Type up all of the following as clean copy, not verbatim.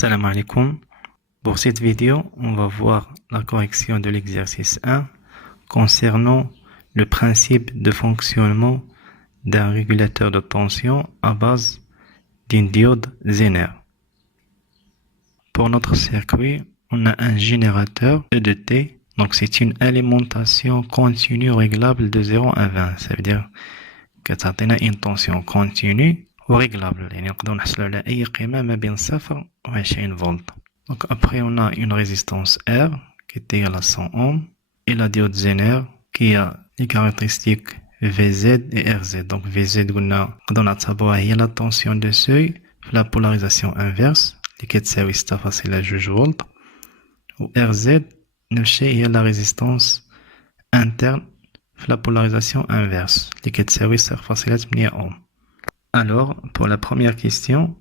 Salam alaikum. Pour cette vidéo, on va voir la correction de l'exercice 1 concernant le principe de fonctionnement d'un régulateur de tension à base d'une diode Zener. Pour notre circuit, on a un générateur E de T, donc c'est une alimentation continue réglable de 0 à 20. Ça veut dire que ça a une tension continue réglable. يعني نقدروا نحصلوا على أي قيمة ما بين 0 و 20 volts. Donc après on a une résistance R qui est égale à 100 ohms et la diode Zener qui a les caractéristiques VZ et RZ. Donc VZ قلنا نقدروا نعتبروها هي la tension de seuil في la polarisation inverse اللي كتساوي 6.2 volts و RZ نفس الشيء هي la résistance interne في la polarisation inverse اللي كتساوي 0.8 ohms. Alors, pour la première question,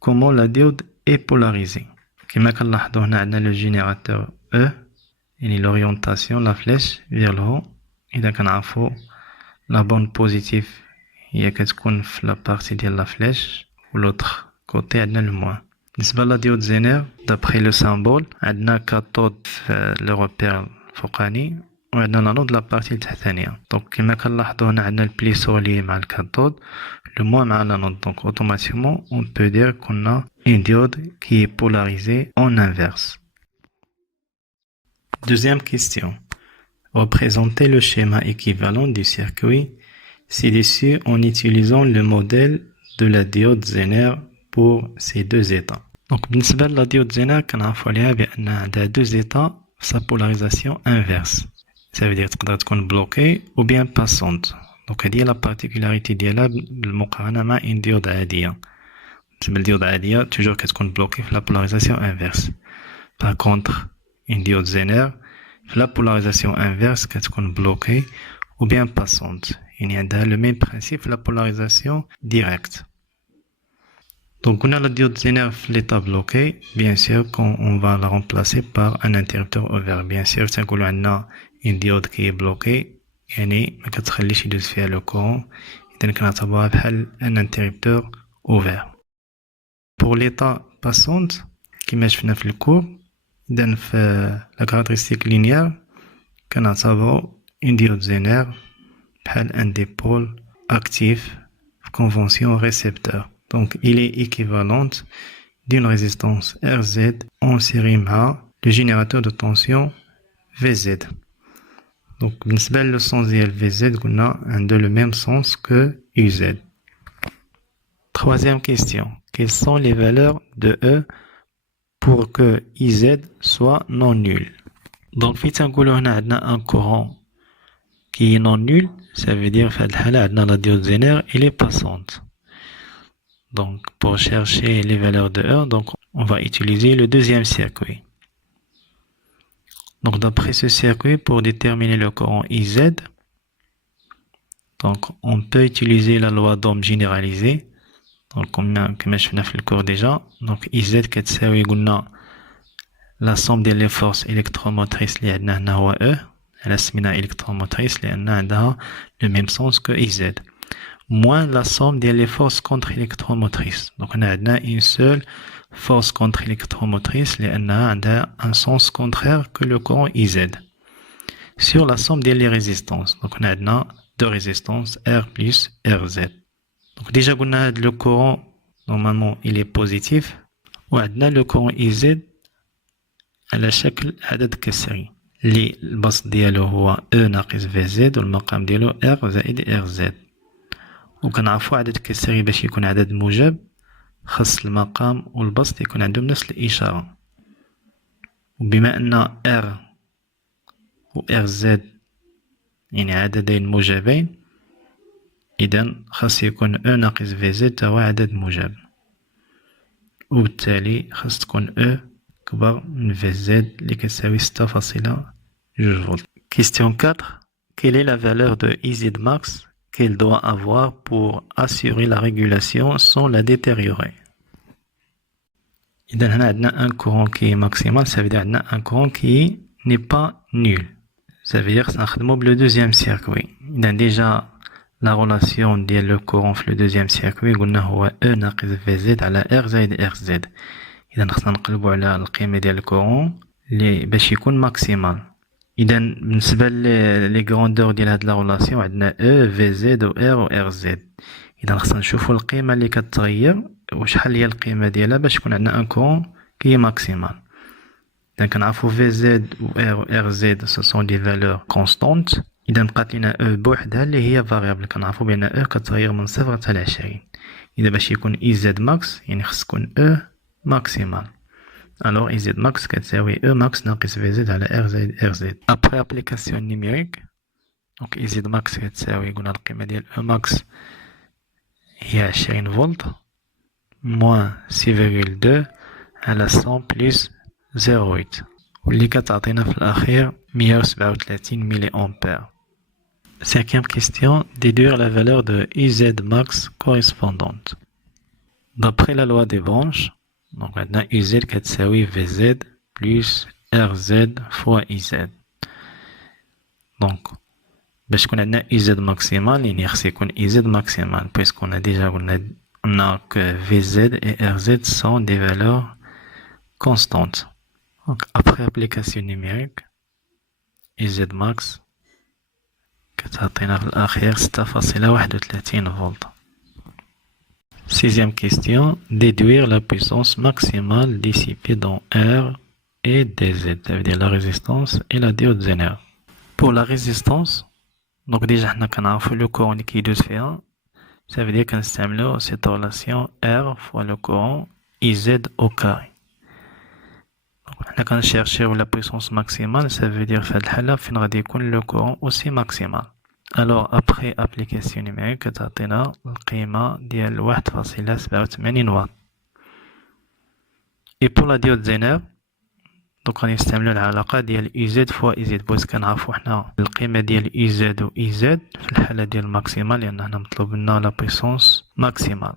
comment la diode est polarisée? كما كنلاحظوا هنا عندنا le générateur E يعني l'orientation la flèche vers le haut. إذا كنعرفوا la bande positive هي كتكون في la partie ديال la flèche و l'autre côté عندنا le moins. بالنسبة لا ديود زينر d'après le symbole عندنا cathode في le repère الفوقاني وعندنا l'anode la partie التحتانية. Donc كما كنلاحظوا هنا عندنا البلي سولي مع الكاثود le moins مع l'anode. Donc automatiquement on peut dire qu'on a une diode qui est polarisée en inverse. Deuxième question. Représentez le schéma équivalent du circuit ci-dessus en utilisant le modèle de la diode Zener pour ces deux états. Donc بالنسبة la diode Zener كنعرفوا عليها بأن عندها deux états sa polarisation inverse. Ça veut dire تقدر تكون bloquée ou bien passante. Donc هذه la particularité ديالها بالمقارنة مع une diode عادية. بالنسبة للديود عادية toujours كتكون bloquée في la polarisation inverse. Par contre une diode Zener في la polarisation inverse كتكون bloquée ou bien passante. يعني عندها le même principe في la polarisation directe. Donc on a la diode Zener في l'état bloqué, bien sûr quand on va la remplacer par un interrupteur ouvert. Bien sûr تنقولوا عندنا une diode qui est bloquée يعني ما كتخليش يدوز فيها لو كورون إذا كنعتبرها بحال un interrupteur ouvert. Pour l'état passante كما شفنا في الكور إذا في la caractéristique linéaire كنعتبروا une diode Zener بحال un dipôle actif في convention récepteur. Donc il est équivalente d'une résistance RZ en série مع le générateur de tension VZ. Donc بالنسبة le sens ديال VZ قلنا عنده le même sens que UZ. Troisième question. Quelles sont les valeurs de E pour que IZ soit non nul? Donc في تنقولوا هنا عندنا un courant qui est non nul, ça veut dire في هذه الحالة عندنا la diode Zener elle est passante. Donc pour chercher les valeurs de E, donc on va utiliser le deuxième circuit. Donc d'après ce circuit, pour déterminer le courant IZ, donc on peut utiliser la loi d'Ohm généralisée. Donc comme je fait le cours déjà, donc IZ كتساوي قلنا la somme des forces électromotrices اللي عندنا هنا هو E. على سمينا électromotrice لأن عندها le même sens que IZ. Moins la somme des forces contre-électromotrices. Donc on a une seule force contre-électromotrice لأنها عندها un sens contraire que le courant IZ. Sur la somme des résistances. Donc on a deux résistances R plus RZ. Donc déjà قلنا le courant normalement il est positif وعندنا le courant IZ على شكل عدد كسري اللي البسط ديالو هو E ناقص VZ والمقام ديالو R زائد RZ. وكنعرفوا عدد كسري باش يكون عدد موجب خاص المقام والبسط يكون عندهم نفس الإشارة. وبما أن R و RZ يعني عددين موجبين إذا خاص يكون E ناقص VZ هو عدد موجب وبالتالي خاص تكون E كبر من VZ اللي كتساوي 6.2 volts. Question 4. Quelle est la valeur de IZ max qu'elle doit avoir pour assurer la régulation sans la détériorer? إذا هنا عندنا un courant qui est maximal, ça veut dire عندنا un courant qui n'est pas nul. Ça veut dire نخدمو le deuxième circuit. إذا déjà la relation ديال le courant في le deuxième circuit قلنا هو E ناقص VZ على R زائد RZ. إذا خصنا نقلبو على القيمة ديال الكورون لي باش يكون ماكسيمال. إذا بالنسبة لي غروندور ديال هاد لا رولاسيون عندنا او في زد و ار و ار زد. إذا خصنا نشوفو القيمة اللي كتغير وشحال هي القيمة ديالها باش يكون عندنا ان كورون كي ماكسيمال. إذا كنعرفو في زد و ار و ار زد سو سون دي فالور كونستانت. إذا بقات لينا او بوحدها اللي هي فاريابل، كنعرفو بأن او كتغير من 0 حتى ل 20. إذا باش يكون اي زد ماكس يعني خص تكون او ماكسيمال. Alors EZ max كتساوي E max ناقص VZ على RZ. Après application numérique, donc EZ max كتساوي قلنا القيمة ديال E max هي 20 فولت moins 6,2 على 100 plus 0,8 واللي كتعطينا في الأخير 137 ملي أمبير. Cinquième question, déduire la valeur de EZ max correspondante. D'après la loi des branches, donc maintenant UZ كتساوي VZ plus RZ fois IZ. Donc باش يكون عندنا IZ maximal يعني خص يكون IZ maximal puisqu'on a déjà قلنا que VZ et RZ sont des valeurs constantes. Donc après application numérique IZ max كتعطينا في الأخير 6,31 فولت. Sixième question, déduire la puissance maximale dissipée dans R et dz, ça veut dire la résistance et la diode Zener. Pour la résistance, donc déjà on a le courant qui est différent, ça veut dire qu'on a cette relation R fois le courant IZ au carré. Donc on a cherché la puissance maximale, ça veut dire que le courant aussi maximal. Alors après application numérique تعطينا القيمة ديال 1.87 واط. Et pour la diode Zener donc غنستعملو العلاقة ديال EZ فوا EZ بويس كنعرفو حنا القيمة ديال EZ و EZ في الحالة ديال الماكسيمال لأن هنا مطلوب لنا لا بويسونس ماكسيمال.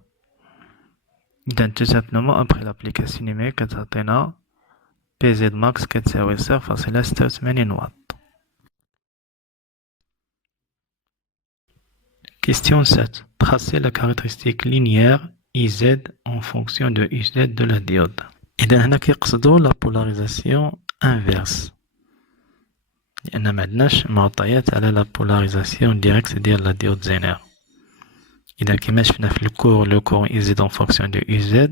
إذا tout simplement après l'application numérique كتعطينا PZ max كتساوي 0.86 واط. Question 7. Tracer la caractéristique linéaire IZ en fonction de IZ de la diode. إذا هنا كيقصدوا la polarisation inverse. لأن ما عندناش معطيات على la polarisation directe ديال la diode Zener. إذا كيما شفنا في الكور le courant IZ en fonction de IZ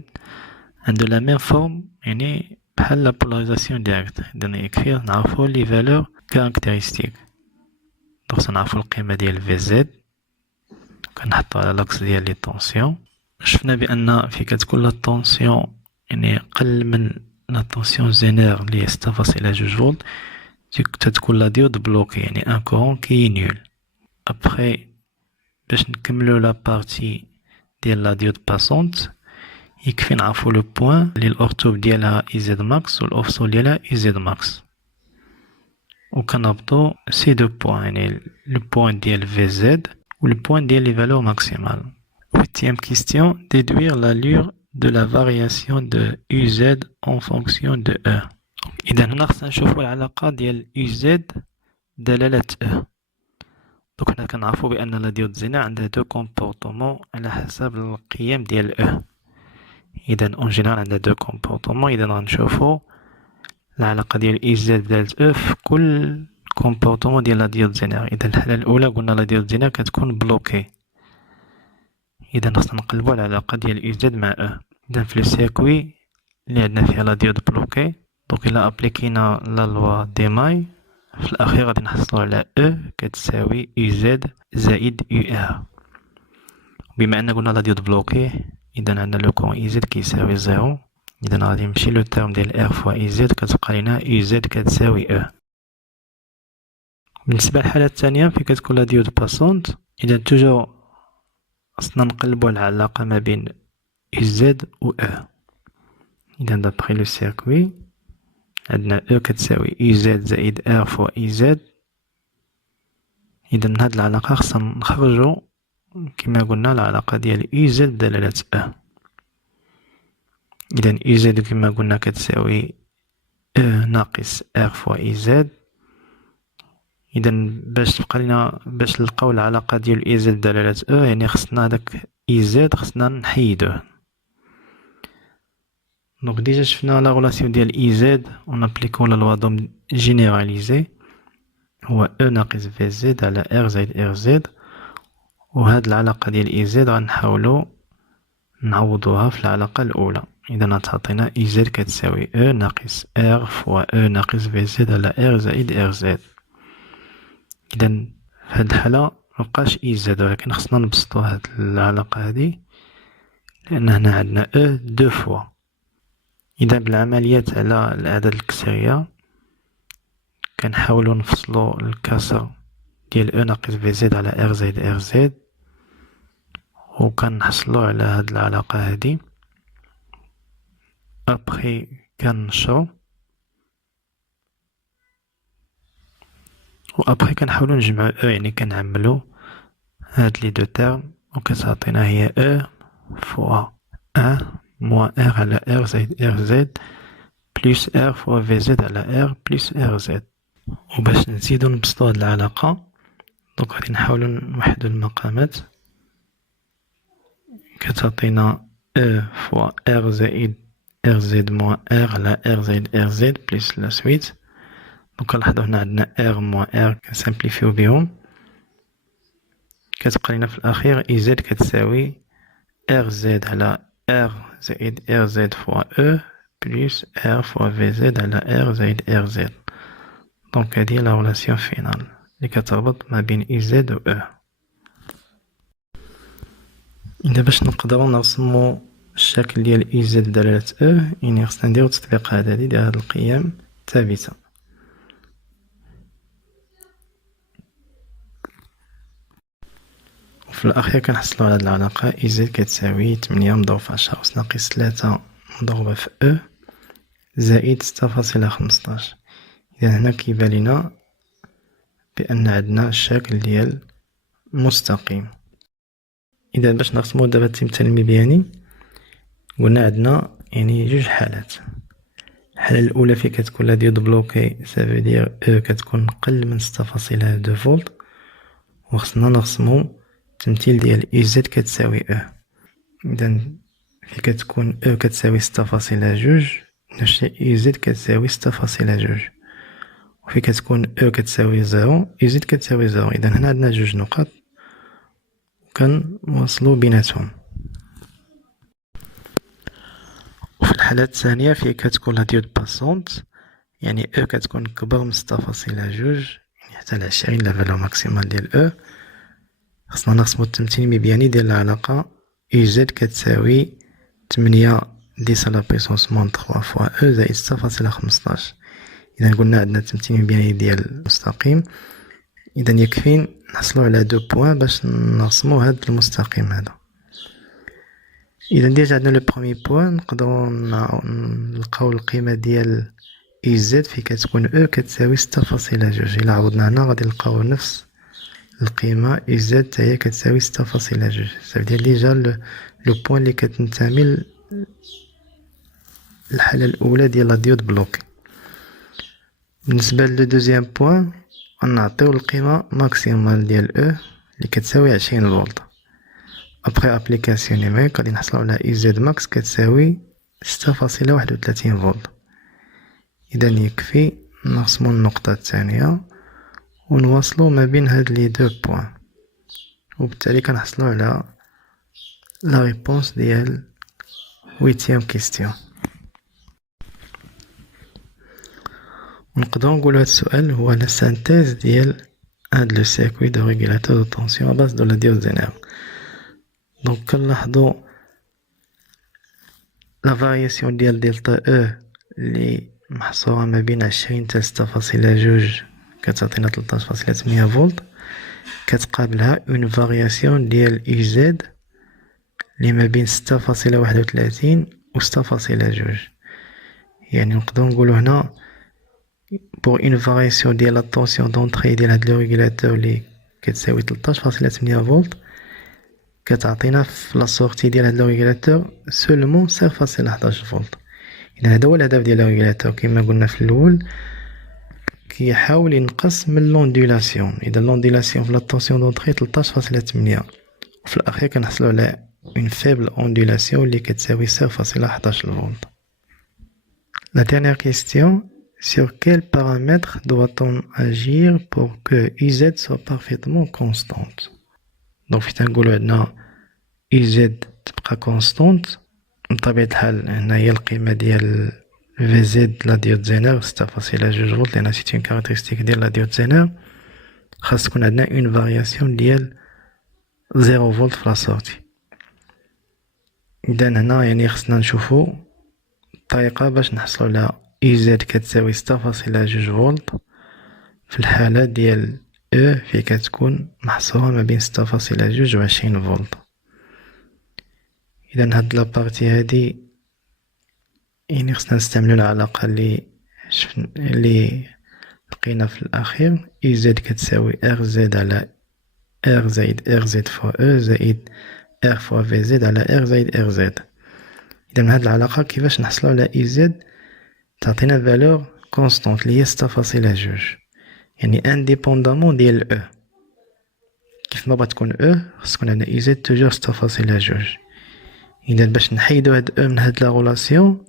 عنده la même forme يعني بحال la polarisation directe. إذا يكفي نعرفوا les valeurs caractéristiques. donc نعرفوا القيمة ديال VZ كنحطو على لاكس ديال لي طونسيون. شفنا بان في كتكون لا طونسيون يعني قل من لا طونسيون زينير اللي هي 6.2 فولت تتكون لا ديود بلوكي يعني ان كورون كي نول. ابخي باش نكملو لا بارتي ديال لا ديود باسونت يكفي نعرفو لو بوين اللي الاورتوب ديالها ايزد ماكس والاوفسول ديالها ايزد ماكس وكنربطو سي دو بوين يعني لو بوين ديال في زد ou le point des valeurs maximales. Huitième question, déduire l'allure de la variation de UZ en fonction de E. إذا هنا خصنا نشوفو العلاقة ديال UZ دلالة E. دوك حنا كنعرفو بأن لا ديود زينر عندها دو كومبورتمون على حسب القيم ديال E. إذا اون جينيرال عندها دو كومبورتمون. إذا غنشوفو العلاقة ديال UZ دلالة E في كل كومبورتمون ديال لا ديود زينر. اذا الحاله الاولى قلنا لا ديود زينر كتكون بلوكي. اذا خصنا نقلبوا على العلاقه ديال اي زد مع او. اذا في السيركوي اللي عندنا فيها لا ديود بلوكي دونك الا ابليكينا لا لوا دي ماي في الاخير غادي نحصلوا على او كتساوي اي زد زائد يو ار. بما ان قلنا لا ديود بلوكي اذا عندنا لو كون اي زد كيساوي 0. اذا غادي نمشي لو تيرم ديال ار فوا اي زد كتبقى لنا اي زد كتساوي او. بالنسبة للحالة الثانية في كتكون لا ديود باسونت إذا توجور خصنا نقلبو على العلاقة ما بين إزد و أو. إذا دابخي لو سيركوي عندنا أو كتساوي إزد زائد أر فوا إزد. إذا من هاد العلاقة خصنا نخرجو كما قلنا العلاقة ديال إزد بدلالة أو. إذا إزد كما قلنا كتساوي أو ناقص أر فوا إزد. اذا باش تبقى لنا باش نلقاو العلاقه ديال اي زد دلاله او يعني خصنا داك اي زد خصنا نحيدوه. دونك ديجا شفنا لا غولاسيون ديال اي زد اون ابليكون لا لوا دوم جينيراليزي هو او ناقص في زد على ار زائد ار زد، وهاد العلاقة ديال اي زد غنحاولو نعوضوها في العلاقة الأولى. إذا غتعطينا اي زد كتساوي او ناقص ار فوا او ناقص في زد على ار زائد ار زد. إذا في هاد الحالة مبقاش اي زد، ولكن خصنا نبسطو هاد العلاقة هادي لأن هنا عندنا او دو فوا. إذا بالعمليات على الأعداد الكسرية كنحاولو نفصلو الكسر ديال او ناقص في زد على ار زائد ار زد، وكنحصلو على هاد العلاقة هادي. ابخي كنشرو و ابخي كنحاولو نجمعو او، يعني كنعملو هاد لي دو تيرم وكتعطينا هي او فوا ان موان ار على ار زائد ار زد بلس ار فوا في زد على ار بلس ار زد. وباش نزيدو نبسطو هاد العلاقة دونك غادي نحاولو نوحدو المقامات. كتعطينا او فوا ار زائد ار زد موان ار على ار زائد ار زد بلس لا سويت. دونك نلاحظو هنا عندنا ار موان ار كنسامبليفيو بيهم، كتبقى لينا في الأخير اي زد كتساوي ار زد على ار زائد ار زد فوا او بلس ار فوا في زد على ار زائد ار زد. دونك هادي لا غولاسيون فينال اللي كتربط ما بين اي زد و او. إذا باش نقدرو نرسمو الشكل ديال اي زد بدلالة او، يعني خصنا نديرو تطبيق عددي ديال هاد القيم الثابتة. وفي الأخير كنحصلو على هاد العلاقة اي زد كتساوي 8 مضروب في 10 أس ناقص 3 مضروبة في او زائد 6.15. إذا هنا كيبان لينا بأن عندنا الشكل ديال مستقيم. إذا باش نرسمو دابا التمثال المبياني قلنا عندنا يعني جوج حالات. الحالة الأولى فين كتكون لا ديود بلوكي سافو دير او كتكون قل من 6.2 فولت، وخصنا نرسمو التمثيل ديال اي زد كتساوي او. إذا فين كتكون او كتساوي 6.2 نفس اي زد كتساوي 6.2، وفي كتكون او كتساوي 0 اي زد كتساوي 0. إذا هنا عندنا جوج نقط وكنوصلو بيناتهم. وفي الحالة الثانية فين كتكون لا ديود باسونت يعني او كتكون كبر من 6.2 يعني حتى ل20 لا فالور ماكسيمال ديال او، خصنا نرسمو التمثيل المبياني ديال العلاقة اي زد كتساوي 8 10 لا بيسونس موان 3 فوا او زائد 6.15. إذا قلنا عندنا التمثيل المبياني ديال المستقيم. إذا يكفي نحصلو على دو بوان باش نرسمو هاد المستقيم هذا. إذا ديجا عندنا لو بروميي بوان نقدرو نلقاو القيمة ديال اي زد فين كتكون او كتساوي 6.2. إلا عوضنا هنا غادي نلقاو نفس القيمة اي زد تا هي كتساوي 6.2. صافي ديال ديجا لو بوان اللي كتنتمي للحالة الأولى ديال لا ديود بلوكي. بالنسبة لو دوزيام بوان غنعطيو القيمة ماكسيمال ديال او اللي كتساوي 20 فولت. ابخي ابليكاسيون نيميريك غادي نحصلو على اي زد ماكس كتساوي 6.31 فولت. إذا يكفي نرسمو النقطة الثانية ونواصلو ما بين هاد لي دو بوان، وبالتالي كنحصلو على لا ريبونس ديال 8 كيستيون. نقدرو نقولو هاد السؤال هو لا سانتيز ديال هاد لو سيركوي دو ريغولاتور دو طونسيون ا باز دو لا ديود زينير. دونك كنلاحظو لا فارياسيون ديال دلتا او اللي محصورة ما بين 20 تا 6.2 كتعطينا 13.8 فولت، كتقابلها اون فارياسيون ديال اي زد اللي ما بين 6.31 و 6.2. يعني نقدرو نقولو هنا pour une variation ديال لا طونسيون دونطري ديال هاد لو ريغولاتور اللي كتساوي 13.8 فولت كتعطينا في لا سورتي ديال هاد لو ريغولاتور سولمون 0.11 فولت. إذا هذا هو الهدف ديال لو ريغولاتور كما قلنا في الأول، كيحاول ينقص من لوندولاسيون. إذا لوندولاسيون في لا طونسيون دونطري 13.8 وفي الأخير كنحصلو على اون فيبل اوندولاسيون اللي كتساوي 0.11 فولت. La dernière question, sur quel paramètre doit-on agir pour que uz soit parfaitement constante? Donc في تنقولو عندنا uz تبقى constante. بطبيعة الحال هنا هي القيمة ديال VZ لا ديود زينر 6.2 فولت لأن سيت اون كاركتيرستيك ديال لا ديود زينر. خاص تكون عندنا اون فارياسيون ديال 0 فولت في لا سورتي. إذا هنا يعني خصنا نشوفو الطريقة باش نحصلو على uz كتساوي 6.2 فولت في الحالة ديال فين كتكون محصورة ما بين 6.2 و 20 فولت. إذا هاد لابارتي هادي يعني خصنا نستعملو العلاقة اللي لقينا في الأخير. uz كتساوي rz على r زائد rz فوا e زائد r فوا vz على r زائد rz. إذا من هاد العلاقة كيفاش نحصلو على uz تعطينا فالور كونستونت اللي هي 6.2 يعني انديبوندامون ديال e. كيف ما بغات تكون e خص تكون عندنا uz توجور 6.2. إذا باش نحيدو هاد e من هاد لا غولاسيون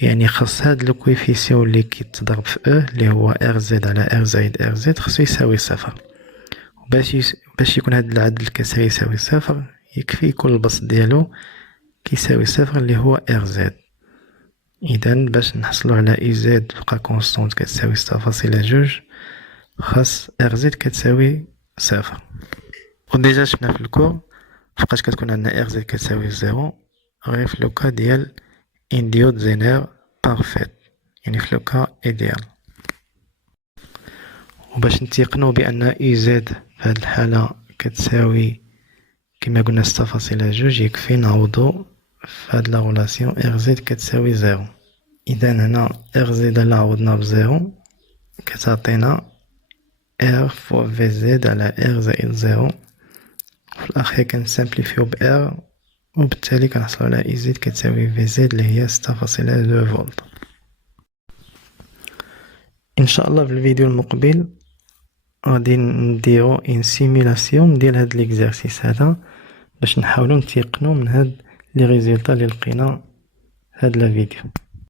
يعني خاص هاد لو كويفيسيون اللي كيتضرب في e اللي هو rz على r زائد rz خصو يساوي صفر. باش يكون هاد العدد الكسري يساوي صفر يكفي يكون البسط ديالو كيساوي صفر اللي هو rz. إذا باش نحصلو على uz تبقى كونستونت كتساوي 6.2 خاص rz كتساوي صفر. وديجا شفنا في الكور فوقاش كتكون عندنا rz كتساوي 0 غير في لوكا ديال ان ديود زينر بارفيت يعني في لوكا ايديال. وباش نتيقنو بأن uz في هاد الحالة كتساوي كما قلنا 6.2 يكفي نعوضو في هاد لا غولاسيون rz كتساوي 0. إذا هنا rz إلا عوضنا بزيرو كتعطينا r فوا vz على r زائد 0. في الأخير كنسامبليفيو ب r وبالتالي كنحصلو على uz كتساوي vz اللي هي 6.2 فولت. إن شاء الله في الفيديو المقبل غادي نديرو ان سيميلاسيون ديال هاد ليكزارسيس هذا باش نحاولو نتيقنو من هاد لي ريزولطا اللي لقينا هاد لا فيديو.